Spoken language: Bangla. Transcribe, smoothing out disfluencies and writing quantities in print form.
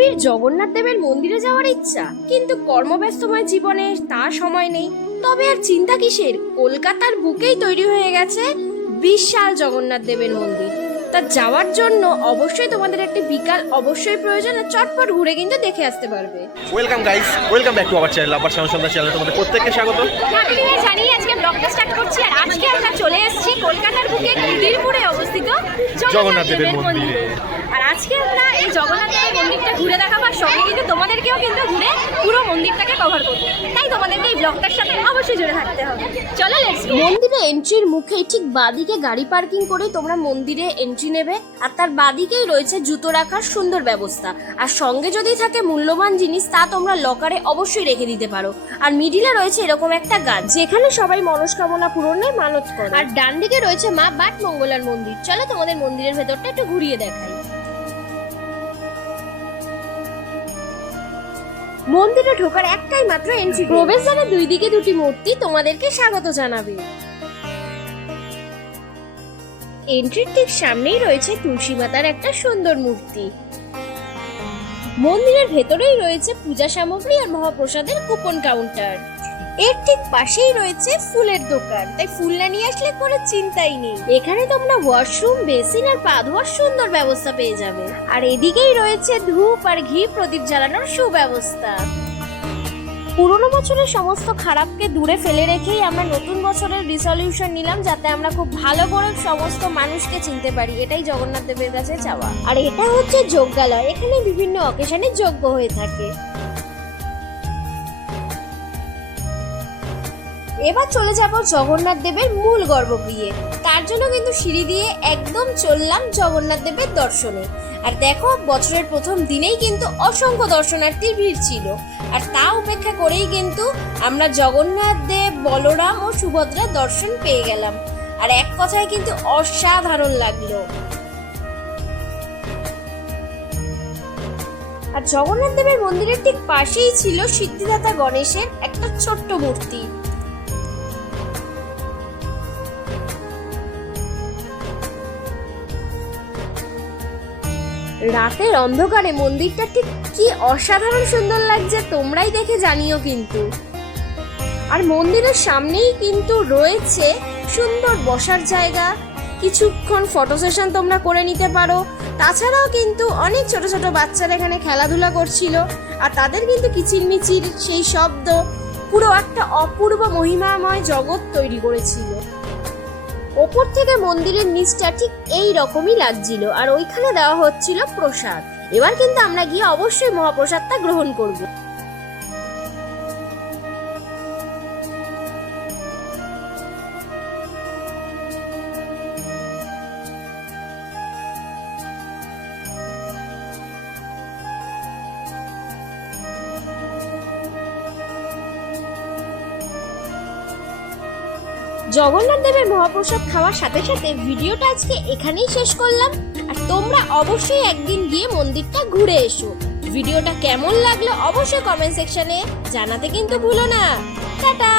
পুরীর জগন্নাথ দেবের মন্দিরে যাওয়ার ইচ্ছা, কিন্তু কর্মব্যস্তময় জীবনে তা সময় নেই। তবে আর চিন্তা কিসের, কলকাতার বুকেই তৈরি হয়ে গেছে বিশাল জগন্নাথ দেবের মন্দির। তা যাওয়ার জন্য অবশ্যই তোমাদের একটি বিকাল অবশ্যই প্রয়োজন, আর চটপট ঘুরে কিন্তু দেখে আসতে পারবে। Welcome guys, welcome back to our channel আবার সন্ধ্যা চ্যানেলে তোমাদের প্রত্যেককে স্বাগত। আমি জানি আজকে ব্লগটা স্টার্ট করছি, আর আজকে আমরা চলে এসেছি কলকাতার বুকে খিদিরপুরে অবস্থিত জগন্নাথ দেবের মন্দিরে। আর আজকে আমরা এই জগন্নাথ দেবের মন্দিরটা ঘুরে দেখাবার সঙ্গে কিন্তু তোমাদেরকেও কিন্তু ঘুরে পুরো মন্দিরটাকে কভার করতে, তাই তোমাদেরকে এই ব্লগটার সাথে অবশ্যই জুড়ে থাকতে হবে। চলো লেটস গো। মন্দিরে এন্ট্রির মুখেই ঠিক বাদিকে গাড়ি পার্কিং করে তোমরা মন্দিরে এন্ট্রি নেবে, আর তার বাদিকেই রয়েছে জুতো রাখার সুন্দর ব্যবস্থা। আর সঙ্গে যদি থাকে মূল্যবান জিনিস, তা তোমরা লকারে অবশ্যই রেখে দিতে পারো। আর মিডিলে রয়েছে এরকম একটা গাছ, যেখানে সবাই মনস্কামনা পূরণের মানত করে। আর ডান দিকে রয়েছে মা বাট মঙ্গলার মন্দির। চলো তোমাদের মন্দিরের ভেতরটা একটু ঘুরিয়ে দেখাই। মন্দিরে ঢোকার একটাই মাত্র এন্ট্রি, প্রবেশদ্বারে দুই দিকে দুটি মূর্তি তোমাদেরকে স্বাগত জানাবে। এন্ট্রির ঠিক সামনেই রয়েছে তুলসী মাতার একটা সুন্দর মূর্তি। মন্দিরের ভেতরেই রয়েছে পূজা সামগ্রী আর মহাপ্রসাদের কুপন কাউন্টার। এর ঠিক পাশেই রয়েছে ফুলের দোকান, তাই ফুল না নিয়ে আসলে কোনো চিন্তাই নেই। এখানে তোমরা ওয়াশরুম, বেসিন আর পা ধোয়ার সুন্দর ব্যবস্থা পেয়ে যাবে। আর এদিকেই রয়েছে ধূপ আর ঘি প্রদীপ জ্বালানোর সুব্যবস্থা। পুরোনো বছরের সমস্ত খারাপকে দূরে ফেলে রেখেই আমরা নতুন বছরের রিসলিউশন নিলাম, যাতে আমরা খুব ভালো করে সমস্ত মানুষকে চিনতে পারি। এটাই জগন্নাথ দেবের কাছে চাওয়া। আর এটা হচ্ছে যজ্ঞালয়, এখানে বিভিন্ন অকেশনে যজ্ঞ হয়ে থাকে। এবার চলে যাব জগন্নাথ দেবের মূল গর্ভগৃহে। তার জন্য কিন্তু সিঁড়ি দিয়ে একদম চললাম জগন্নাথ দেবের দর্শনে। আর দেখো, বছরের প্রথম দিনেই কিন্তু অসংখ্য দর্শনার্থীর ভিড় ছিল। আর তা উপেক্ষা করেই কিন্তু আমরা জগন্নাথ দেব, বলরাম ও সুভদ্রার দর্শন পেয়ে গেলাম। আর এক কথায় কিন্তু অসাধারণ লাগলো। আর জগন্নাথ দেবের মন্দিরের ঠিক পাশেই ছিল সিদ্ধিদাতা গণেশের একটা ছোট্ট মূর্তি। রাতের অন্ধকারে মন্দিরটা ঠিক কি অসাধারণ সুন্দর লাগছে, তোমরাই দেখে জানিও কিন্তু। আর মন্দিরের সামনেই কিন্তু রয়েছে সুন্দর বসার জায়গা, কিছুক্ষণ ফটো সেশন তোমরা করে নিতে পারো। তাছাড়াও কিন্তু অনেক ছোট ছোট বাচ্চারা এখানে খেলাধুলা করছিল, আর তাদের কিন্তু কিচিরমিচির সেই শব্দ পুরো একটা অপূর্ব মহিমাময় জগৎ তৈরি করেছিল। ওপর থেকে মন্দিরের নিচটা ঠিক এই রকমই লাগছিল, আর ওইখানে দেওয়া হচ্ছিল প্রসাদ। এবার কিন্তু আমরা গিয়ে অবশ্যই মহাপ্রসাদটা গ্রহণ করব। জগন্নাথ দেবের মহাপ্রসাদ খাওয়ার সাথে সাথে ভিডিওটা আজকে এখানেই শেষ করলাম। আর তোমরা অবশ্যই একদিন গিয়ে মন্দিরটা ঘুরে এসো। ভিডিওটা কেমন লাগলো অবশ্যই কমেন্ট সেকশনে জানাতে কিন্তু ভুলো না। টাটা।